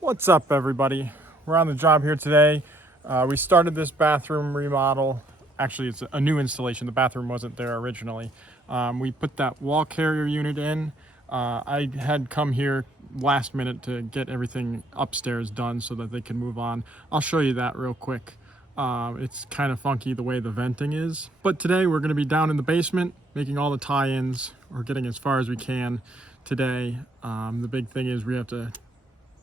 What's up, everybody? We're on the job here today. We started this bathroom remodel. Actually, it's a new installation. The bathroom wasn't there originally. We put that wall carrier unit in. I had come here last minute to get everything upstairs done so that they can move on. I'll show you that real quick. It's kind of funky the way the venting is. But today we're going to be down in the basement making all the tie-ins, or getting as far as we can today. The big thing is we have to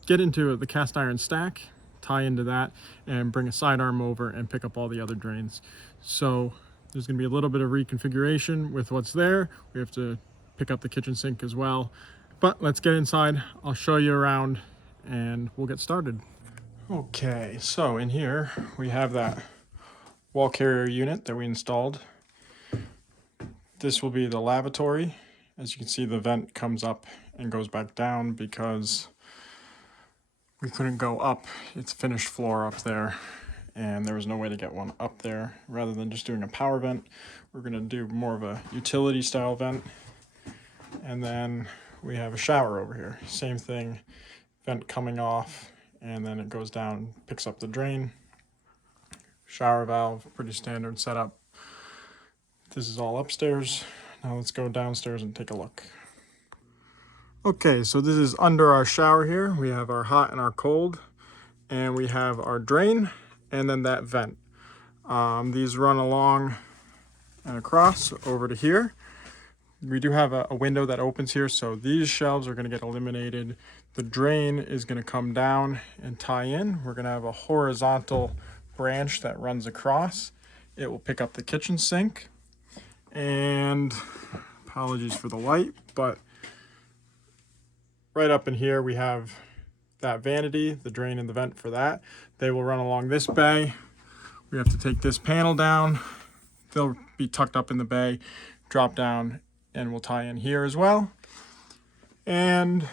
get into the cast iron stack, tie into that, and bring a sidearm over and pick up all the other drains. So there's going to be a little bit of reconfiguration with what's there. We have to pick up the kitchen sink as well. But let's get inside. I'll show you around and we'll get started. Okay, so in here we have that wall carrier unit that we installed. This will be the lavatory. As you can see, the vent comes up and goes back down because we couldn't go up. It's finished floor up there, and there was no way to get one up there. Rather than just doing a power vent, we're gonna do more of a utility style vent. And then we have a shower over here. Same thing, vent coming off, and then it goes down, picks up the drain. Shower valve, pretty standard setup. This is all upstairs. Now let's go downstairs and take a look. Okay, so this is under our shower here. We have our hot and our cold, and we have our drain, and then that vent. These run along and across over to here. We do have a window that opens here, so these shelves are going to get eliminated. The drain is going to come down and tie in. We're going to have a horizontal branch that runs across. It will pick up the kitchen sink. And apologies for the light, but right up in here we have that vanity, the drain and the vent for that. They will run along this bay. We have to take this panel down. They'll be tucked up in the bay, drop down, and we'll tie in here as well. And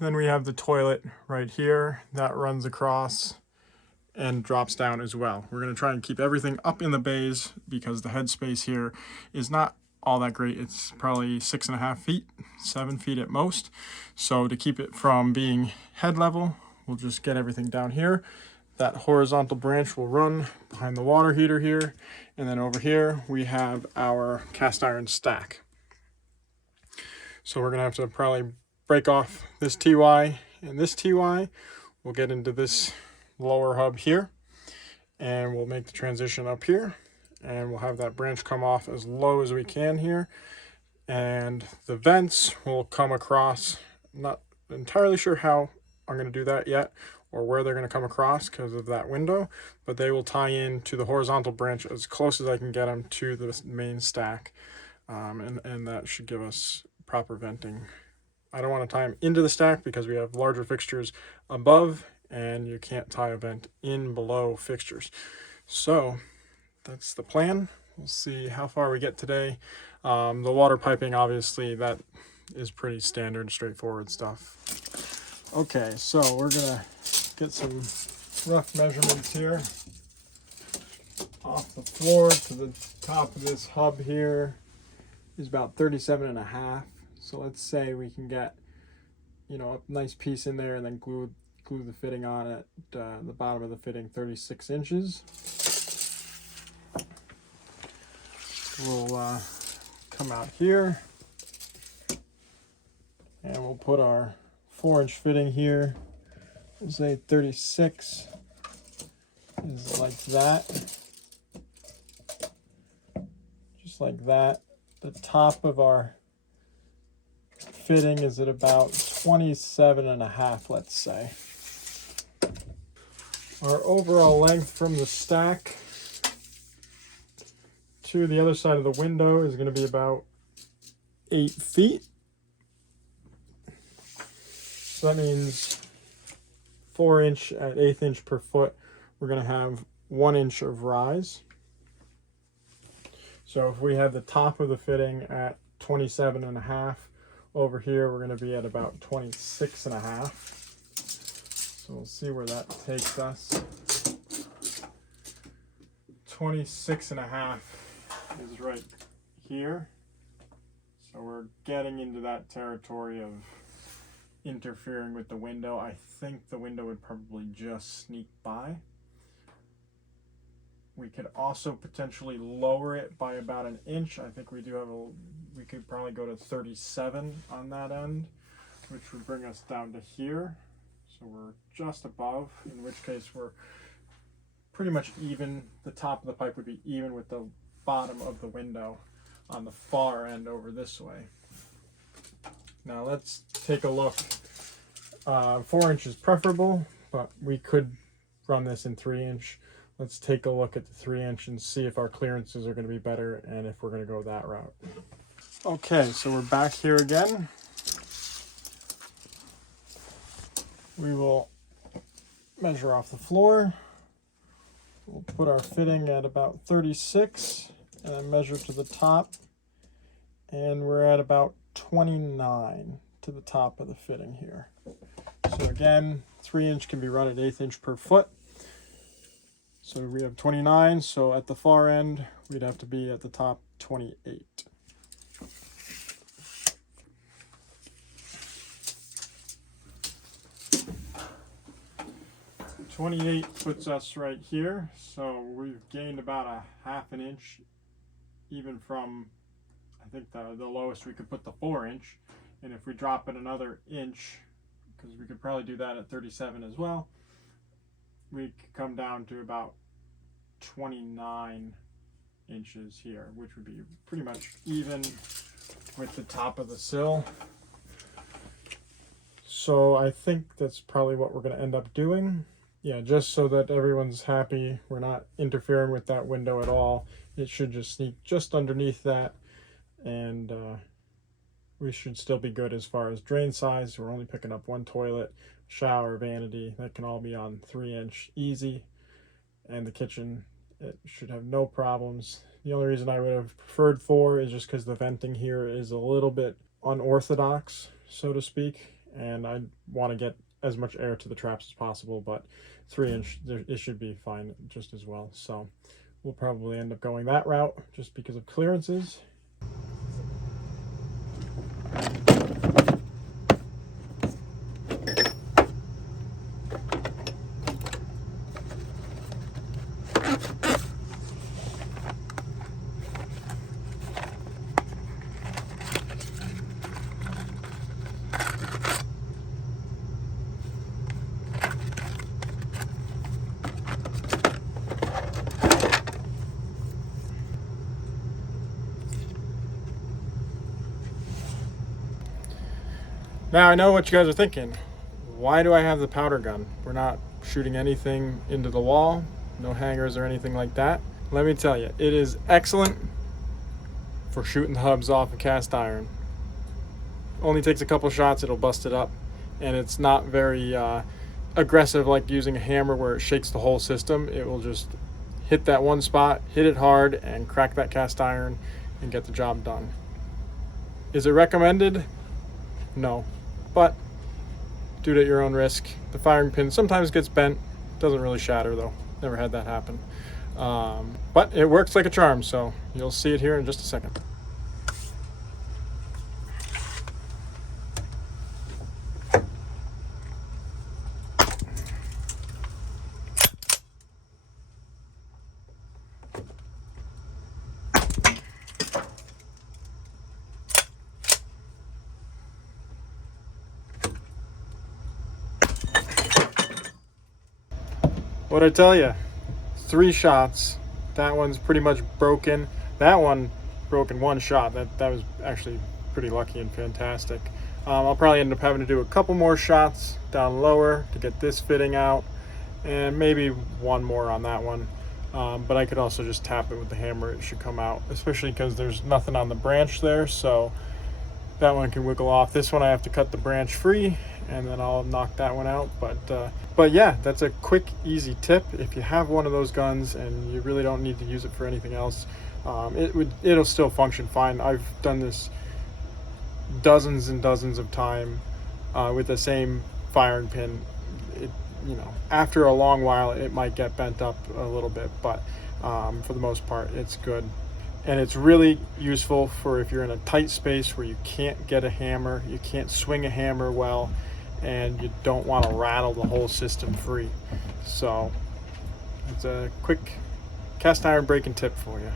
then we have the toilet right here that runs across and drops down as well. We're going to try and keep everything up in the bays because the headspace here is not all that great. It's probably 6.5 feet, 7 feet at most. So to keep it from being head level, we'll just get everything down here. That horizontal branch will run behind the water heater here. And then over here, we have our cast iron stack. So we're gonna have to probably break off this TY and this TY. We'll get into this lower hub here, and we'll make the transition up here. And we'll have that branch come off as low as we can here. And the vents will come across. I'm not entirely sure how I'm going to do that yet, or where they're going to come across because of that window, but they will tie in to the horizontal branch as close as I can get them to the main stack. And that should give us proper venting. I don't want to tie them into the stack because we have larger fixtures above, and you can't tie a vent in below fixtures. So that's the plan. We'll see how far we get today. The water piping, obviously, that is pretty standard, straightforward stuff. Okay, so we're gonna get some rough measurements here. Off the floor to the top of this hub here is about 37.5. So let's say we can get, a nice piece in there and then glue the fitting on it. The bottom of the fitting, 36 inches. We'll come out here and we'll put our 4-inch fitting here. We'll say 36 is like that. Just like that. The top of our fitting is at about 27.5, let's say. Our overall length from the stack to the other side of the window is going to be about 8 feet. So that means 4-inch at 1/8 inch per foot, we're going to have 1 inch of rise. So if we have the top of the fitting at 27.5, over here we're going to be at about 26.5. So we'll see where that takes us. 26.5 is right here. So we're getting into that territory of interfering with the window. I think the window would probably just sneak by. We could also potentially lower it by about an inch. I think we could probably go to 37 on that end, which would bring us down to here. So we're just above, in which case we're pretty much even. The top of the pipe would be even with the bottom of the window on the far end over this way. Now let's take a look. 4 inch is preferable, but we could run this in 3 inch. Let's take a look at the 3 inch and see if our clearances are going to be better and if we're going to go that route. Okay, so we're back here again. We will measure off the floor. We'll put our fitting at about 36 and then measure to the top. And we're at about 29 to the top of the fitting here. So again, 3 inch can be run at 1/8 inch per foot. So we have 29, so at the far end, we'd have to be at the top 28. "28" puts us right here, so we've gained about a 1/2 inch, even from, I think the lowest we could put the 4 inch, and if we drop it another inch, because we could probably do that at 37 as well, we could come down to about 29 inches here, which would be pretty much even with the top of the sill. So I think that's probably what we're going to end up doing. Yeah, just so that everyone's happy, we're not interfering with that window at all. It should just sneak just underneath that, and we should still be good as far as drain size. We're only picking up 1 toilet, shower, vanity. That can all be on 3 inch easy. And the kitchen, it should have no problems. The only reason I would have preferred 4 is just because the venting here is a little bit unorthodox, so to speak, and I want to get as much air to the traps as possible, but 3 inch, it should be fine just as well. So we'll probably end up going that route just because of clearances. Now I know what you guys are thinking. Why do I have the powder gun? We're not shooting anything into the wall, no hangers or anything like that. Let me tell you, it is excellent for shooting the hubs off a cast iron. Only takes a couple shots, it'll bust it up, and it's not very aggressive like using a hammer where it shakes the whole system. It will just hit that one spot, hit it hard, and crack that cast iron and get the job done. Is it recommended? No. But do it at your own risk. The firing pin sometimes gets bent. Doesn't really shatter though. Never had that happen. But it works like a charm, so you'll see it here in just a second. What'd I tell you? 3 shots. That one's pretty much broken. That one broke in 1 shot. That was actually pretty lucky and fantastic. I'll probably end up having to do a couple more shots down lower to get this fitting out, and maybe 1 more on that one. But I could also just tap it with the hammer. It should come out, especially because there's nothing on the branch there, so that one can wiggle off. This one I have to cut the branch free, and then I'll knock that one out. But yeah, that's a quick, easy tip. If you have one of those guns and you really don't need to use it for anything else, it'll still function fine. I've done this dozens and dozens of times with the same firing pin. After a long while, it might get bent up a little bit, but for the most part, it's good. And it's really useful for if you're in a tight space where you can't get a hammer, you can't swing a hammer well, and you don't want to rattle the whole system free. So it's a quick cast iron braking tip for you.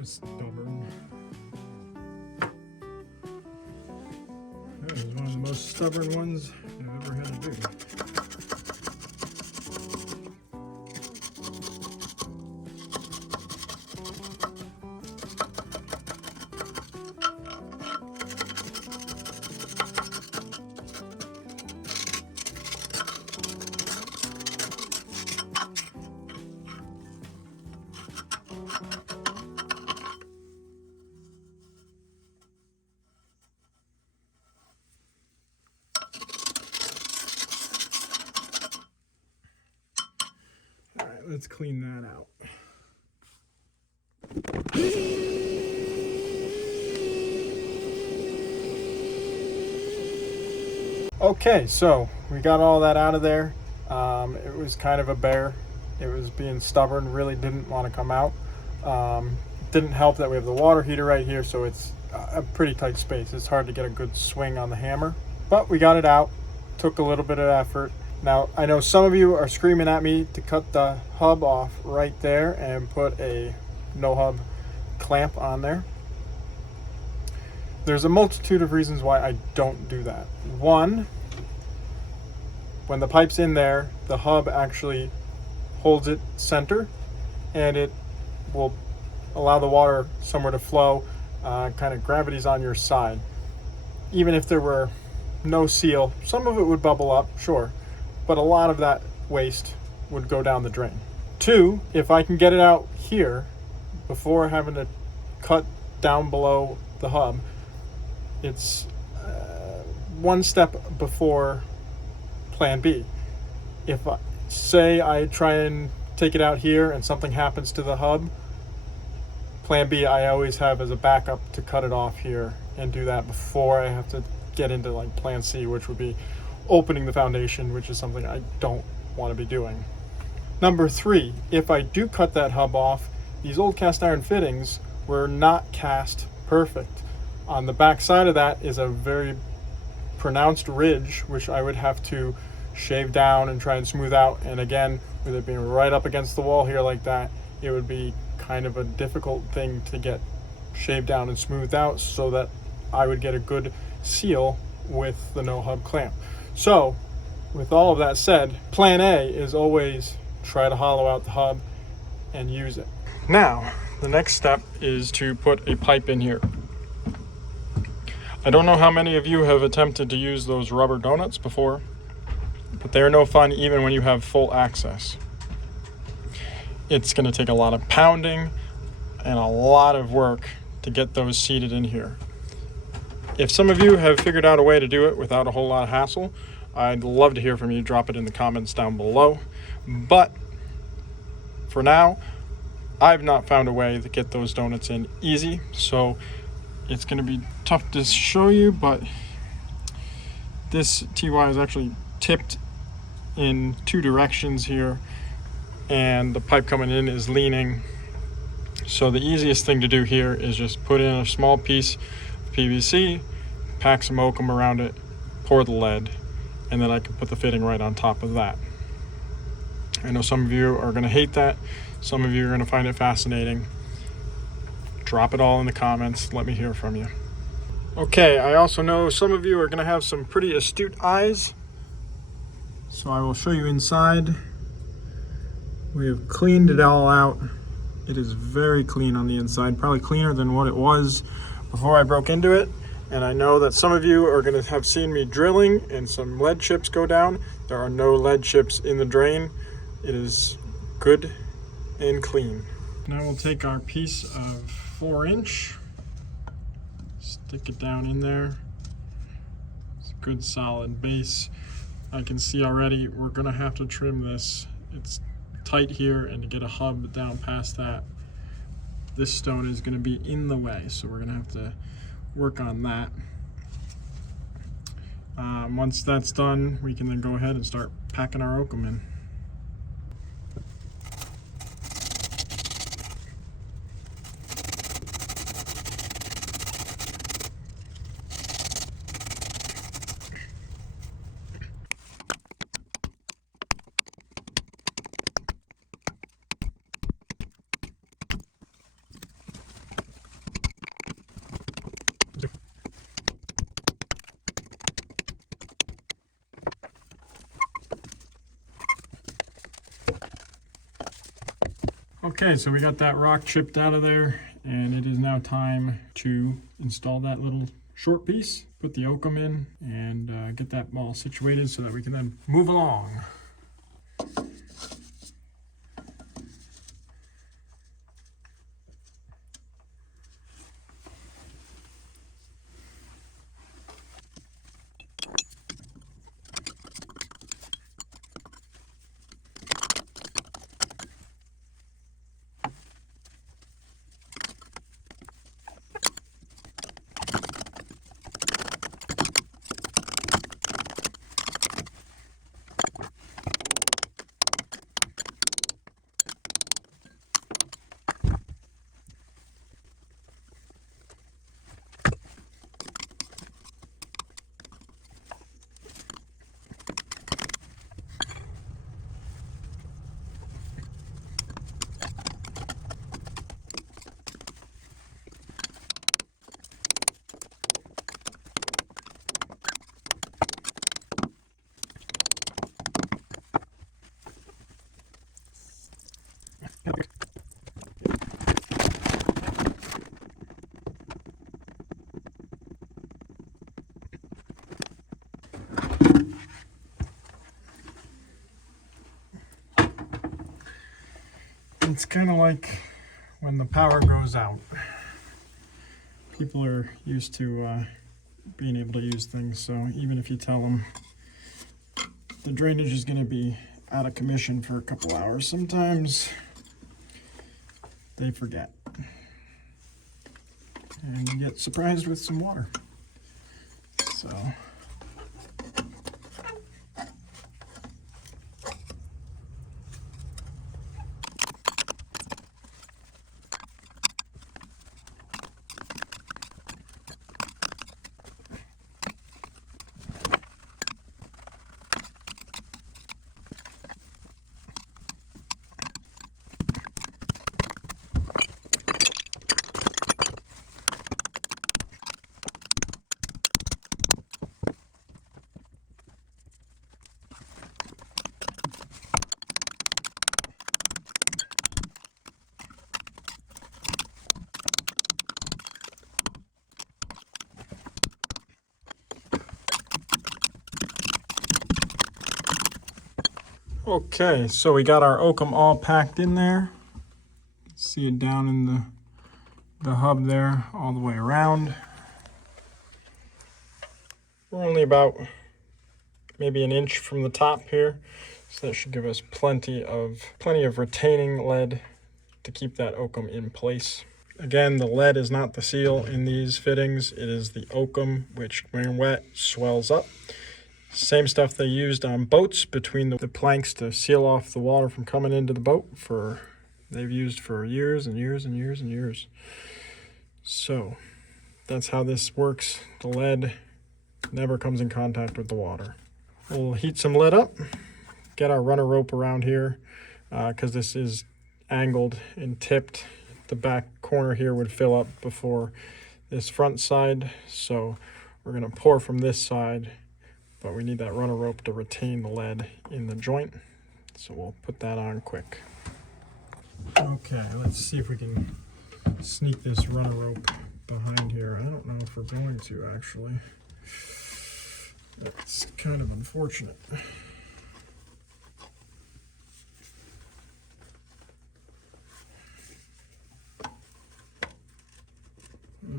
was stubborn. That was one of the most stubborn ones I've ever had to do. All right, let's clean that out. Okay, so we got all that out of there. It was kind of a bear. It was being stubborn, really didn't want to come out. Didn't help that we have the water heater right here, so it's a pretty tight space. It's hard to get a good swing on the hammer, but we got it out. Took a little bit of effort. Now, I know some of you are screaming at me to cut the hub off right there and put a no hub clamp on there. There's a multitude of reasons why I don't do that. One, when the pipe's in there, the hub actually holds it center and it will allow the water somewhere to flow. Kind of gravity's on your side. Even if there were no seal, some of it would bubble up, sure, but a lot of that waste would go down the drain. Two, if I can get it out here before having to cut down below the hub, it's one step before plan B. If say I try and take it out here and something happens to the hub, plan B I always have as a backup to cut it off here and do that before I have to get into like plan C, which would be opening the foundation, which is something I don't want to be doing. Number three, if I do cut that hub off, these old cast iron fittings were not cast perfect. On the back side of that is a very pronounced ridge, which I would have to shave down and try and smooth out. And again, with it being right up against the wall here like that, it would be kind of a difficult thing to get shaved down and smoothed out so that I would get a good seal with the no hub clamp. So with all of that said, plan A is always try to hollow out the hub and use it. Now, the next step is to put a pipe in here. I don't know how many of you have attempted to use those rubber donuts before, but they're no fun even when you have full access. It's going to take a lot of pounding and a lot of work to get those seated in here. If some of you have figured out a way to do it without a whole lot of hassle, I'd love to hear from you. Drop it in the comments down below. But for now, I've not found a way to get those donuts in easy, so it's going to be tough to show you, but this TY is actually tipped in two directions here, and the pipe coming in is leaning. So the easiest thing to do here is just put in a small piece of PVC, pack some oakum around it, pour the lead, and then I can put the fitting right on top of that. I know some of you are going to hate that. Some of you are going to find it fascinating. Drop it all in the comments. Let me hear from you. Okay, I also know some of you are going to have some pretty astute eyes, so I will show you inside. We have cleaned it all out. It is very clean on the inside, probably cleaner than what it was before I broke into it. And I know that some of you are going to have seen me drilling and some lead chips go down. There are no lead chips in the drain. It is good and clean. Now we'll take our piece of 4-inch, stick it down in there. It's a good solid base. I can see already we're gonna have to trim this. It's tight here, and to get a hub down past that, this stone is gonna be in the way, so we're gonna have to work on that. Once that's done, we can then go ahead and start packing our oakum in. Okay, so we got that rock chipped out of there, and it is now time to install that little short piece, put the oakum in, and get that all situated so that we can then move along. It's kind of like when the power goes out. People are used to being able to use things, so even if you tell them the drainage is going to be out of commission for a couple hours, sometimes they forget. And you get surprised with some water. So okay, so we got our oakum all packed in there. See it down in the hub there, all the way around. We're only about maybe an inch from the top here, so that should give us plenty of retaining lead to keep that oakum in place. Again, the lead is not the seal in these fittings, it is the oakum, which when wet swells up. Same stuff they used on boats between the planks to seal off the water from coming into the boat they've used for years and years and years and years. So that's how this works. The lead never comes in contact with the water. We'll heat some lead up, get our runner rope around here, because this is angled and tipped. The back corner here would fill up before this front side, so we're going to pour from this side, but we need that runner rope to retain the lead in the joint, so we'll put that on quick. Okay, let's see if we can sneak this runner rope behind here. I don't know if we're going to, actually. That's kind of unfortunate. I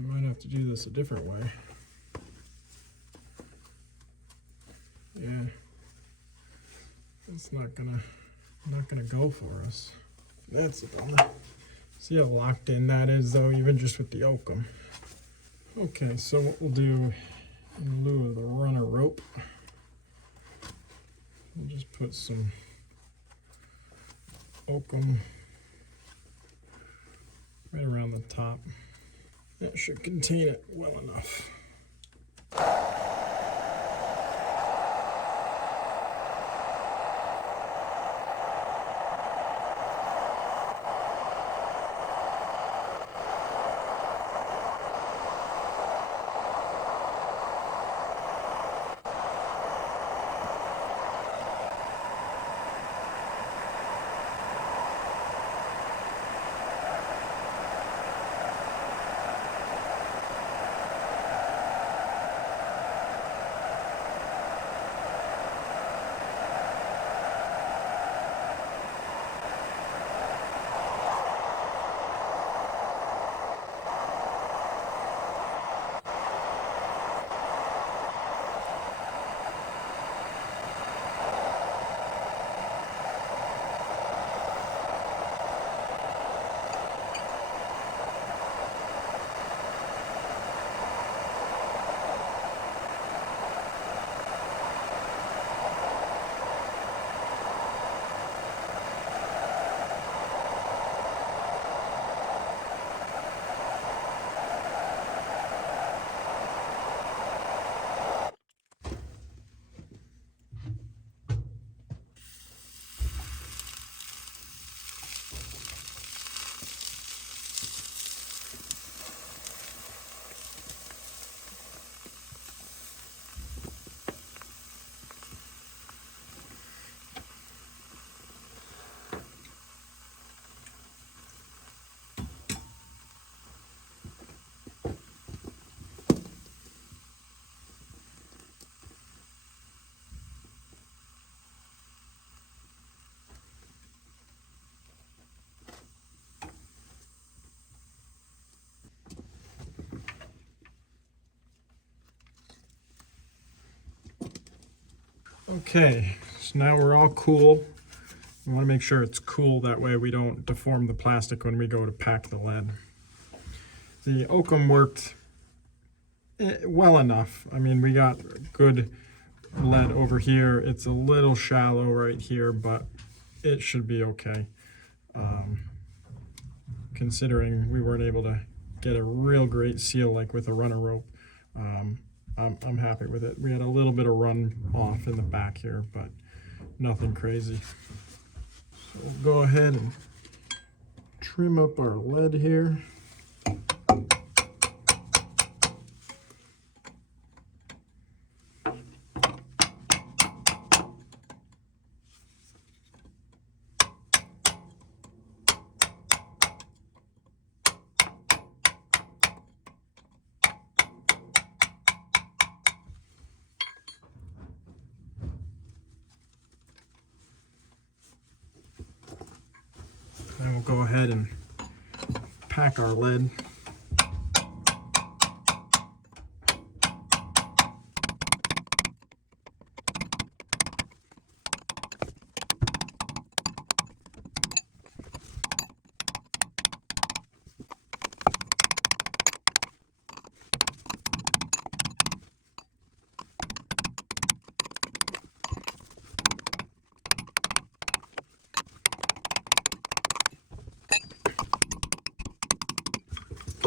might have to do this a different way. Yeah, it's not gonna go for us. That's a bummer. See how locked in that is, though, even just with the oakum. Okay, so what we'll do in lieu of the runner rope, we'll just put some oakum right around the top. That should contain it well enough. Okay, so now we're all cool. We want to make sure it's cool, that way we don't deform the plastic when we go to pack the lead. The oakum worked well enough. I mean, we got good lead over here. It's a little shallow right here, but it should be okay. Considering we weren't able to get a real great seal like with a runner rope. I'm happy with it. We had a little bit of run off in the back here, but nothing crazy. So we'll go ahead and trim up our lead here. And we'll go ahead and pack our lead.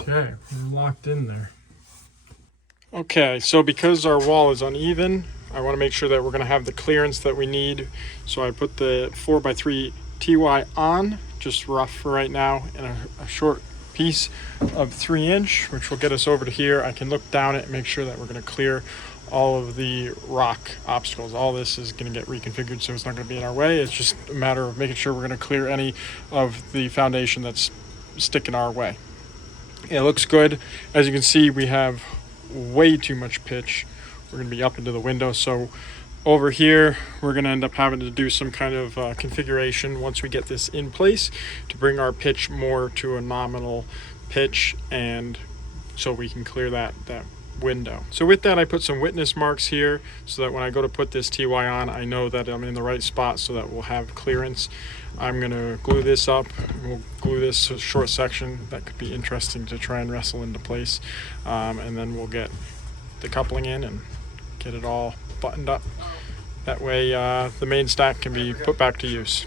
Okay, we're locked in there. Okay, so because our wall is uneven, I want to make sure that we're going to have the clearance that we need. So I put the 4x3 TY on, just rough for right now, and a short piece of 3-inch, which will get us over to here. I can look down it and make sure that we're going to clear all of the rock obstacles. All this is going to get reconfigured, so it's not going to be in our way. It's just a matter of making sure we're going to clear any of the foundation that's sticking our way. It looks good. As you can see, we have way too much pitch. We're going to be up into the window, so over here we're going to end up having to do some kind of configuration once we get this in place to bring our pitch more to a nominal pitch, and so we can clear that window. So with that, I put some witness marks here so that when I go to put this TY on, I know that I'm in the right spot, so that we'll have clearance. I'm going to glue this up. We'll glue this short section that could be interesting to try and wrestle into place, and then we'll get the coupling in and get it all buttoned up. That way the main stack can be put back to use.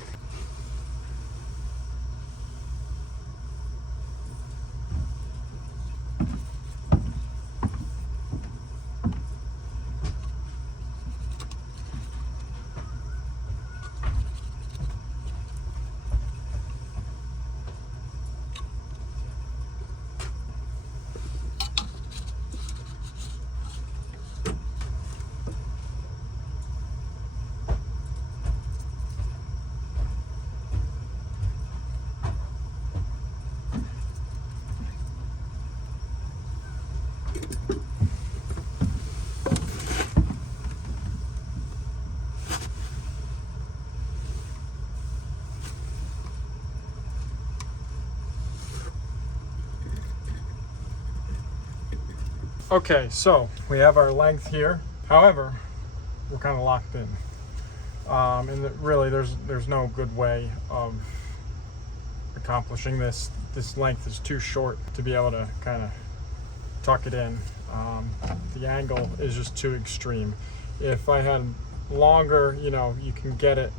Okay, so we have our length here. However, we're kind of locked in. And really, there's no good way of accomplishing this. This length is too short to be able to kind of tuck it in. The angle is just too extreme. If I had longer, you can get it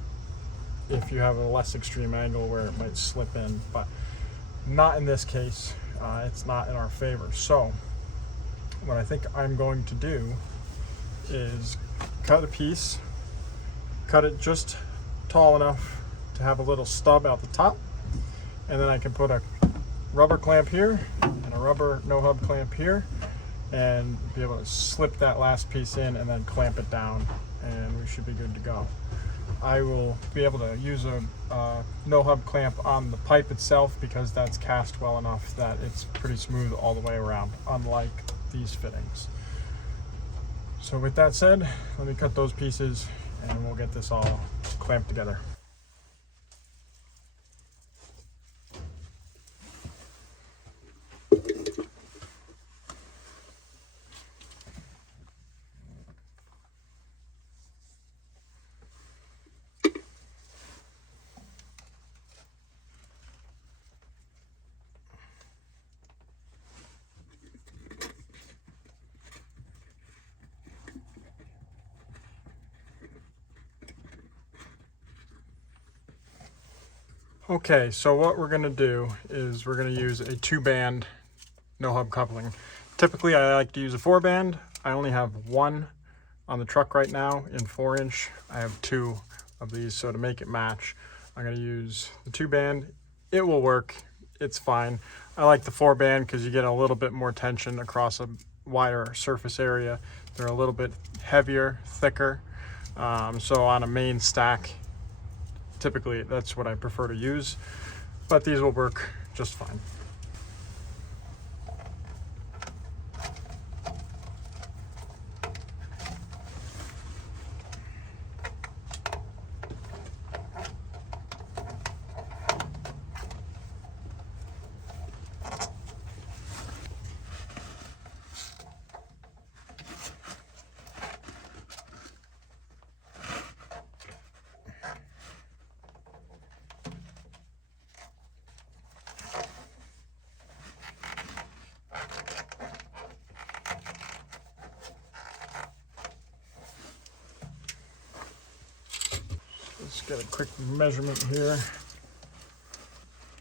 if you have a less extreme angle where it might slip in, but not in this case. It's not in our favor. So what I think I'm going to do is cut a piece, cut it just tall enough to have a little stub out the top, and then I can put a rubber clamp here and a rubber no hub clamp here and be able to slip that last piece in and then clamp it down, and we should be good to go. I will be able to use a no hub clamp on the pipe itself because that's cast well enough that it's pretty smooth all the way around, unlike these fittings. So with that said, let me cut those pieces and we'll get this all clamped together. Okay, so what we're gonna do is we're gonna use a 2-band no hub coupling. Typically I like to use a 4-band. I only have one on the truck right now in 4-inch. I have 2 of these, so to make it match, I'm gonna use the 2-band. It will work, it's fine. I like the 4-band because you get a little bit more tension across a wider surface area. They're a little bit heavier, thicker. So on a main stack, typically that's what I prefer to use, but these will work just fine. Let's get a quick measurement here.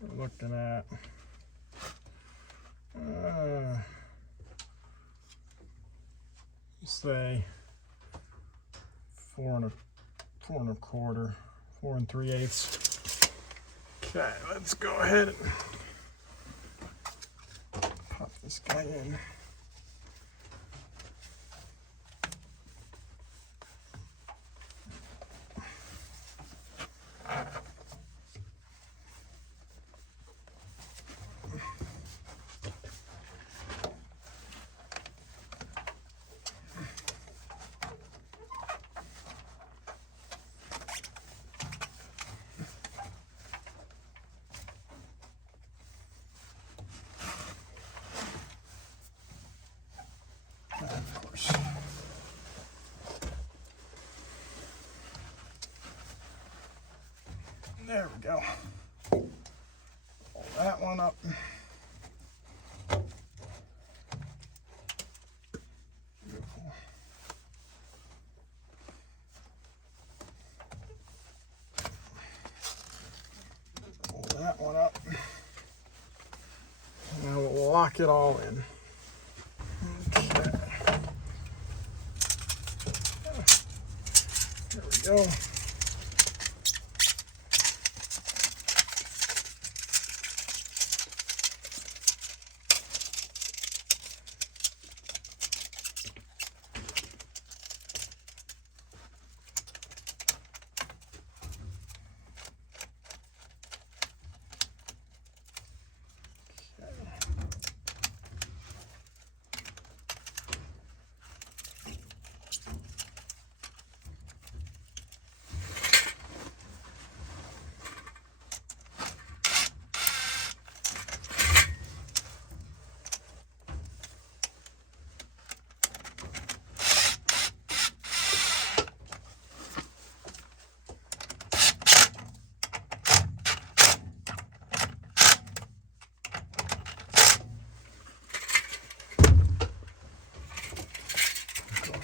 We're looking at say 4 1/4, 4 3/8. Okay, let's go ahead and pop this guy in. Of course. There we go. Pull that one up. Beautiful. Pull that one up. Now we'll lock it all in. Okay. There we go.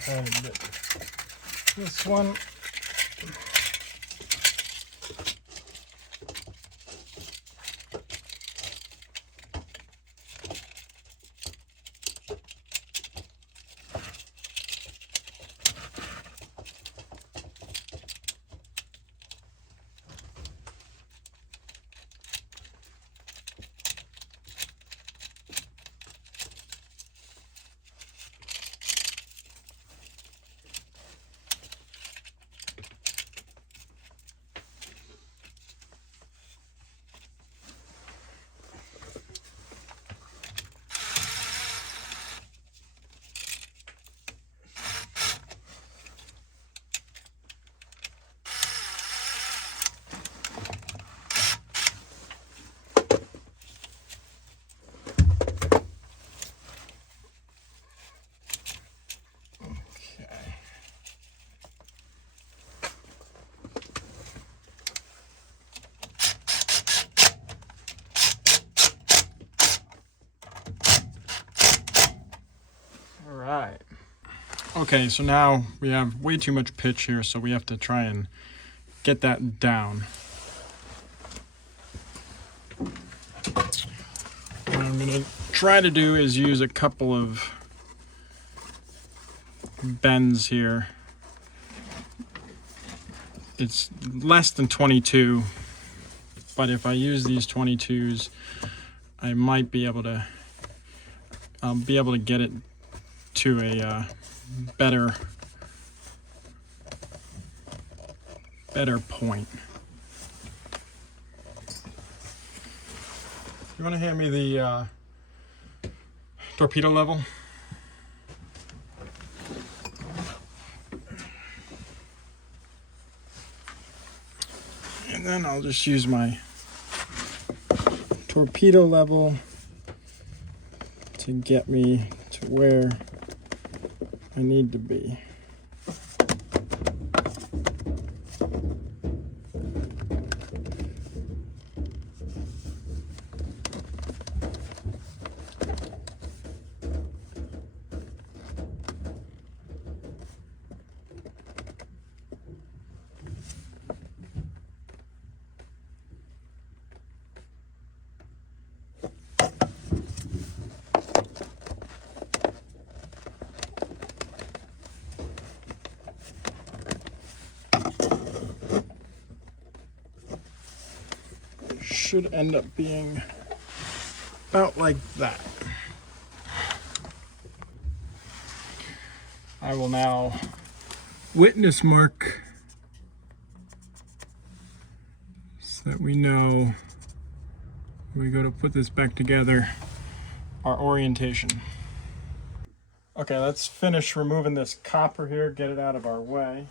And get this one. Right. Okay, so now we have way too much pitch here, so we have to try and get that down. going to try to do is use a couple of bends here. It's less than 22, but if I use these 22s, I might be able to get it to a better point. You want to hand me the torpedo level? And then I'll just use my torpedo level to get me to where I need to be. Should end up being about like that. I will now witness mark so that we know when we go to put this back together, our orientation. Okay, let's finish removing this copper here, get it out of our way.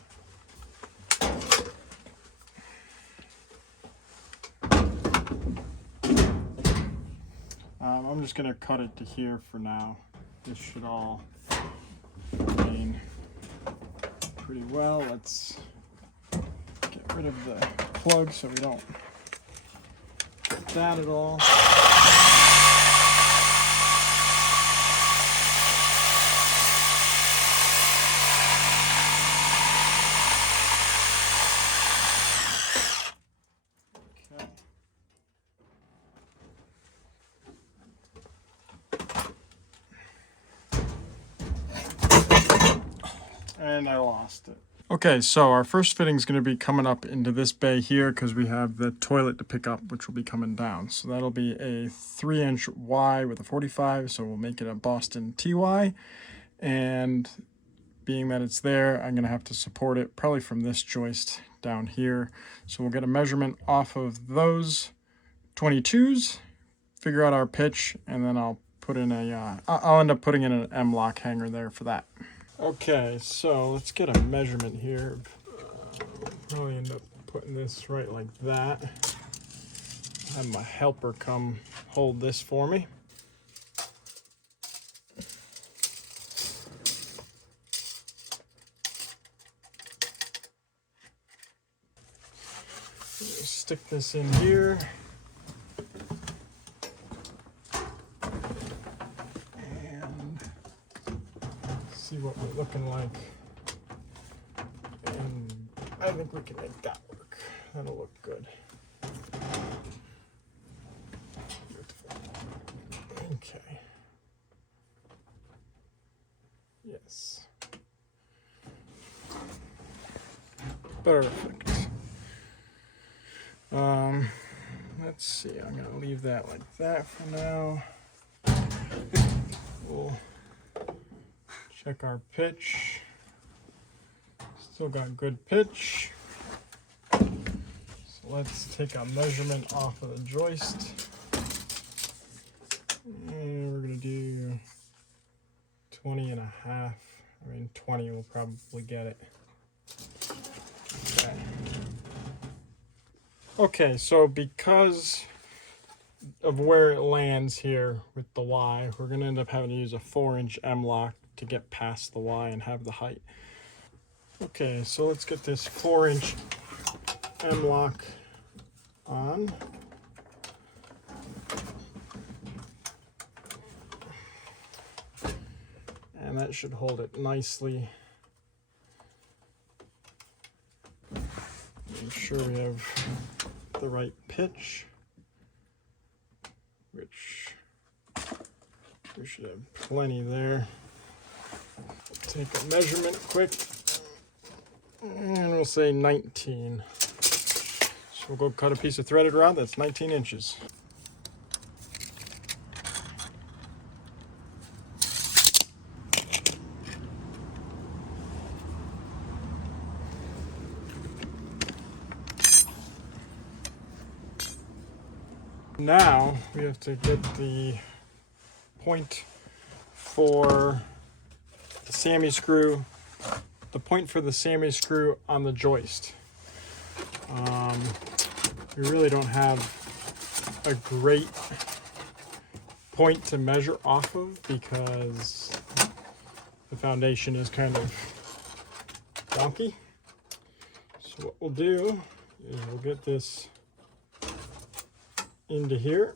I'm just going to cut it to here for now. This should all remain pretty well. Let's get rid of the plug so we don't get that at all. And I lost it. Okay, so our first fitting is going to be coming up into this bay here because we have the toilet to pick up, which will be coming down. So that'll be a 3-inch Y with a 45, so we'll make it a Boston TY. And being that it's there, I'm going to have to support it probably from this joist down here. So we'll get a measurement off of those 22s, figure out our pitch, and then I'll put in I'll end up putting in an M-lock hanger there for that. Okay, so let's get a measurement here. Probably end up putting this right like that. Have my helper come hold this for me. Stick this in here. See what we're looking like, and I think we can make that work. That'll look good. Beautiful. Okay. Yes. Perfect. Let's see. I'm gonna leave that like that for now. We'll check our pitch. Still got good pitch. So let's take a measurement off of the joist. And we're gonna do 20 and a half. I mean, 20 will probably get it. Okay. Okay, so because of where it lands here with the Y, we're gonna end up having to use a 4-inch M-lock to get past the Y and have the height. Okay, so let's get this 4-inch M-lock on. And that should hold it nicely. Make sure we have the right pitch, which We should have plenty there. Take a measurement quick, and we'll say 19. So we'll go cut a piece of threaded rod that's 19 inches. Now we have to get the point for the SAMI screw, on the joist. We really don't have a great point to measure off of because the foundation is kind of wonky. So what we'll do is we'll get this into here.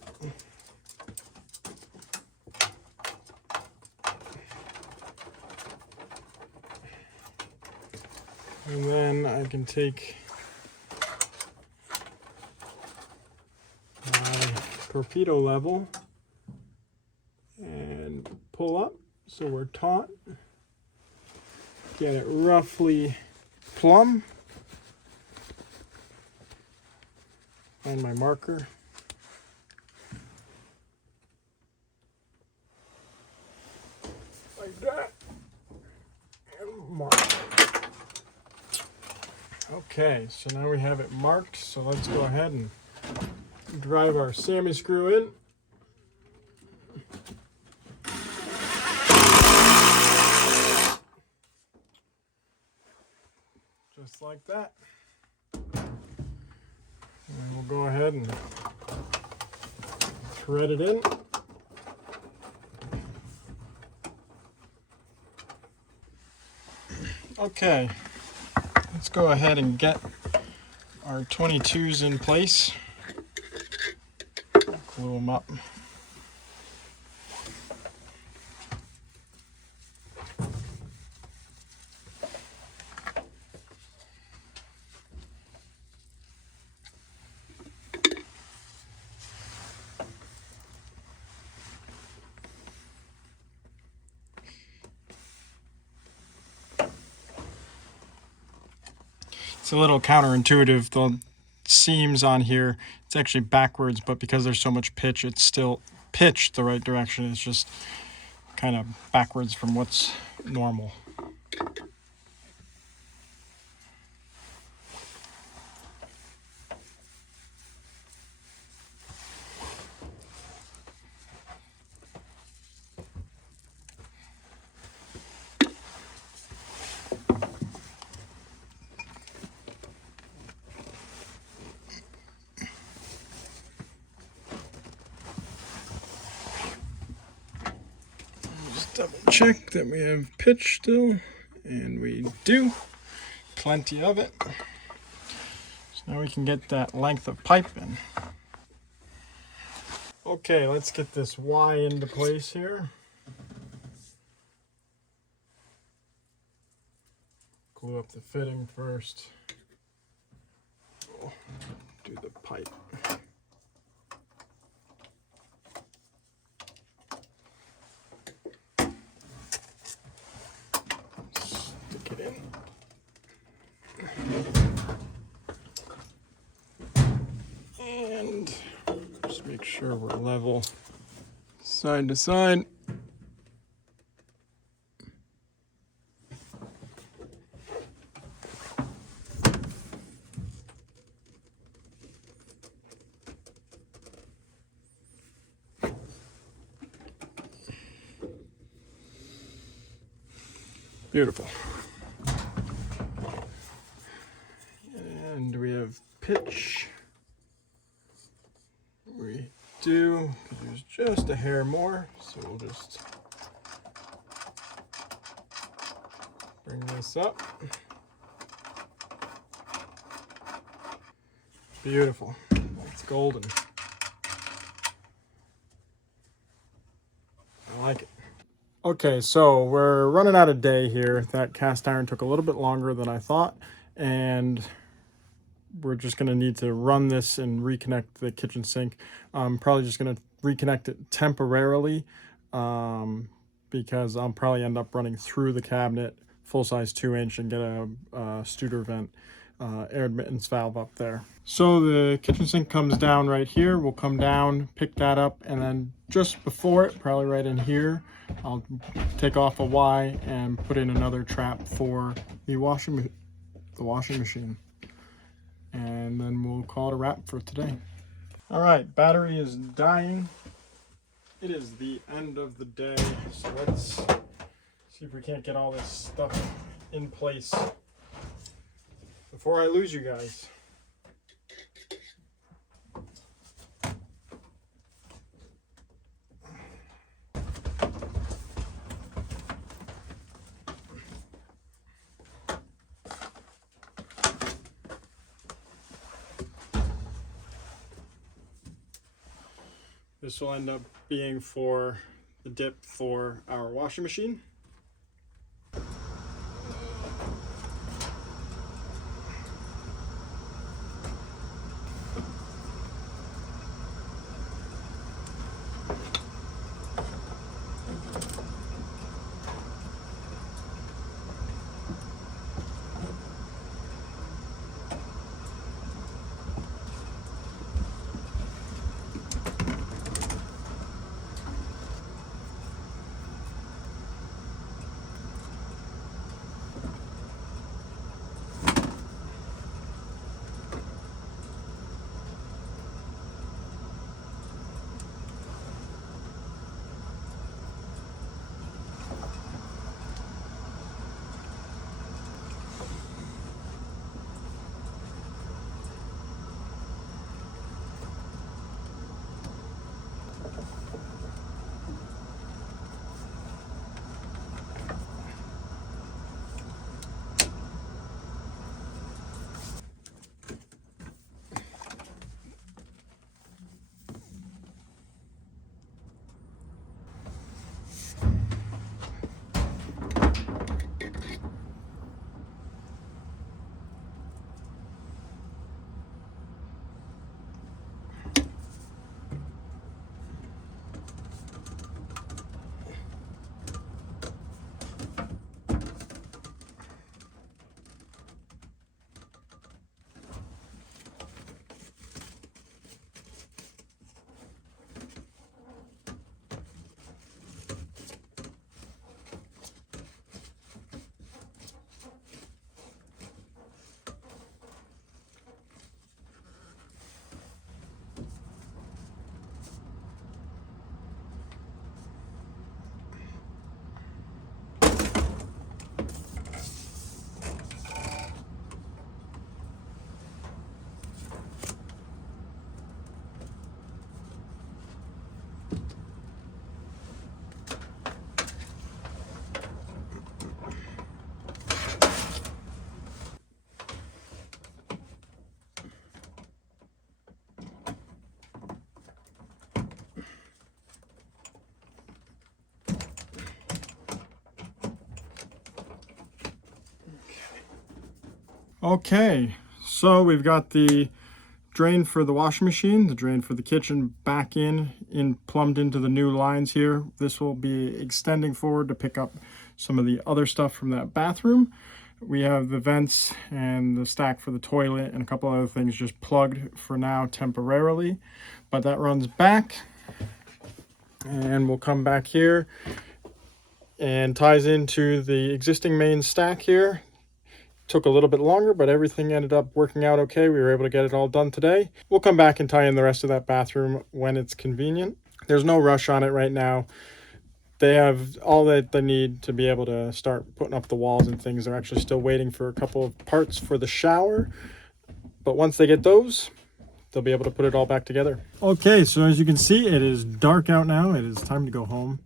And then I can take my torpedo level and pull up so we're taut. Get it roughly plumb. Find my marker. Like that. And mark. Okay, so now we have it marked, so let's go ahead and drive our SAMI screw in. Just like that. And we'll go ahead and thread it in. Okay, let's go ahead and get our 22s in place. Glue them up. It's a little counterintuitive. The seams on here, it's actually backwards, but because there's so much pitch, it's still pitched the right direction. It's just kind of backwards from what's normal. Double check that we have pitch still, and we do. Plenty of it. So now we can get that length of pipe in. Okay, let's get this Y into place here. Glue up the fitting first. Do the pipe. Stick it in. And just make sure we're level side to side. Beautiful. And we have pitch. We do. There's just a hair more, so we'll just bring this up. Beautiful. It's golden. I like it. Okay, so we're running out of day here. That cast iron took a little bit longer than I thought, and we're just going to need to run this and reconnect the kitchen sink. I'm probably just going to reconnect it temporarily because I'll probably end up running through the cabinet full-size 2-inch and get a Studer vent air admittance valve up there. So the kitchen sink comes down right here. We'll come down, pick that up, and then just before it, probably right in here, I'll take off a Y and put in another trap for the washing machine. And then we'll call it a wrap for today. All right, battery is dying. It is the end of the day, so let's see if we can't get all this stuff in place before I lose you guys. This will end up being for the dip for our washing machine. Okay, so we've got the drain for the washing machine, the drain for the kitchen back in plumbed into the new lines here. This will be extending forward to pick up some of the other stuff from that bathroom. We have the vents and the stack for the toilet and a couple other things just plugged for now temporarily, but that runs back and we'll come back here and ties into the existing main stack here. Took a little bit longer, but everything ended up working out okay. We were able to get it all done today. We'll come back and tie in the rest of that bathroom when it's convenient. There's no rush on it right now. They have all that they need to be able to start putting up the walls and things. They're actually still waiting for a couple of parts for the shower, but once they get those, they'll be able to put it all back together. Okay, so as you can see, it is dark out now. It is time to go home.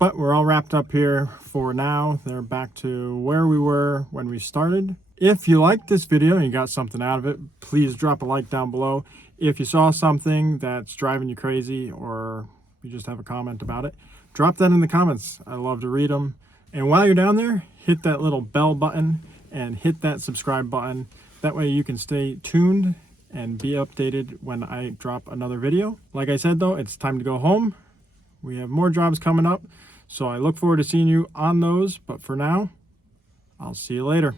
But we're all wrapped up here for now. They're back to where we were when we started. If you liked this video and you got something out of it, please drop a like down below. If you saw something that's driving you crazy or you just have a comment about it, drop that in the comments. I love to read them. And while you're down there, hit that little bell button and hit that subscribe button. That way you can stay tuned and be updated when I drop another video. Like I said though, it's time to go home. We have more jobs coming up, so I look forward to seeing you on those. But for now, I'll see you later.